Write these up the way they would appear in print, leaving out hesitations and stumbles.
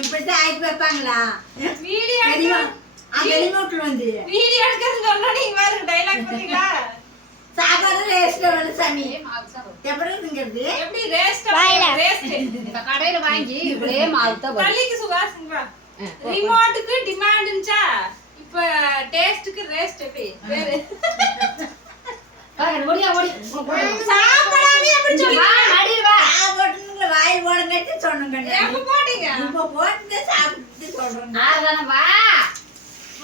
இப்படிதான் ஆக்கி வைப்பாங்களா? வீடியோ வெளிநாட்டுல வந்து வீடியோ எடுக்கிறது சொன்னா நீங்க பாருங்க டைலாக் பண்ணீங்களா? சாப்பாடு ரேஸ்ட் வேணும் சாமி. எப்படி இருக்குங்கிறது? எப்படி ரேஸ்ட் இந்த கடையில வாங்கி இப்படியே மாவுத்த பள்ளிக்கு சுவாசிங்க. ரிமோட்டுக்கு டிமாண்ட் இருந்துச்சா? இப்ப டேஸ்ட்க்கு ரேஸ்ட் எப்படி? வேற ஓடியா ஓடி சாப்பிடாம எப்படி சொல்லுங்க? அடியில் வா சாப்பாட்டுங்கள வாயில் போடுங்கன்னு சொன்னங்க. எப்ப போட்டீங்க? இப்ப போட்டு சாப்பிட்டு சொல்றேன். ஆதான வா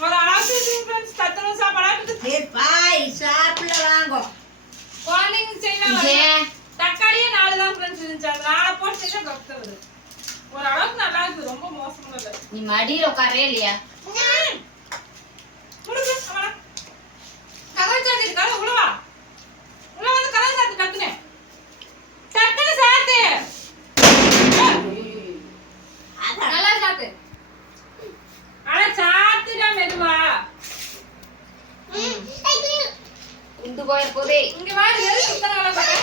ஒரு அளவுக்கு ஃப்ரெண்ட்ஸ் கத்தன சாப்பாடு ஏய் பாய் சாப்பிட வாங்கோ. குழந்தைங்க செய்யலாம். தக்காளியே 4 தான் ஃப்ரெண்ட்ஸ் இருந்துச்சு. அது 4 போட்டு செஞ்சா கத்துறது. ஒரு அளவுக்கு நல்லா இருக்கு. ரொம்ப மோசமா இல்ல. நீ மடியில உட்காரவே இல்லையா? முடுங்க அவளா. கதவை சாத்தி கதவை உள்ள வா. உள்ள வந்து கதவை சாத்தி டக்குனே. டக்குனே சாத்து. நல்லா சாத்து. அட சாத்துடா மெதுவா. குண்டு போய் போதே இங்க வா எது சுத்தறவள பாக்க.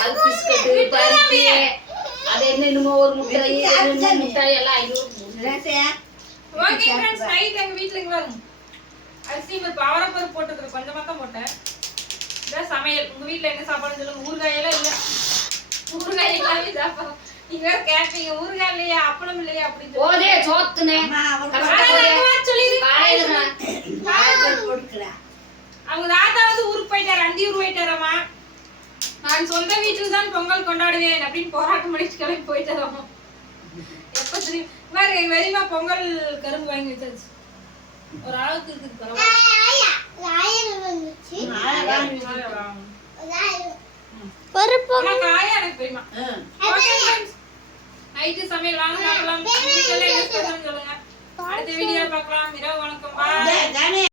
அது பிஸ்கட் பருப்பு அது என்னமோ ஒரு முட்டை எல்லாம் 500 ஓகே फ्रेंड्स நைட் எங்க வீட்ல இங்க வரும். அரிசி பருப்பு அவரைப்பருப்பு போட்டுக்கிற கொஞ்சமா தான் போட்டேன். இத சமையல். உங்க வீட்ல என்ன சாப்பாடு சொல்லுங்க. ஊறுகாய் எல்லாம் இல்ல. ஊறுகாய் எல்லாமே சாப்பாடு. நீங்க வேற கேட்பீங்க ஊறுகாய் இல்லையா அப்பளம் இல்லையா அப்படி போதே சோத்துனே அவங்க தாத்தா வந்து ஊருக்கு போயிட்டாரு. அந்தியூர் போயிட்டாராமா. நான் சொந்த வீட்டுல தான் பொங்கல் கொண்டாடுவேன் அப்படின்னு போராட்டம் பண்ணிட்டு கிளம்பி போயிட்டாராமா. எப்ப தெரியும் பாரு வெளிமா பொங்கல் கரும்பு வாங்கி வச்சாச்சு. ஒரு அளவுக்கு இருக்குது பரவாயில்ல. காயா எனக்கு தெரியுமா? நைட்டு சமையல் வாங்க சாப்பிடலாம். சொல்லுங்க. அடுத்த வீடியோ பார்க்கலாம். இரவு வணக்கம். பாய்.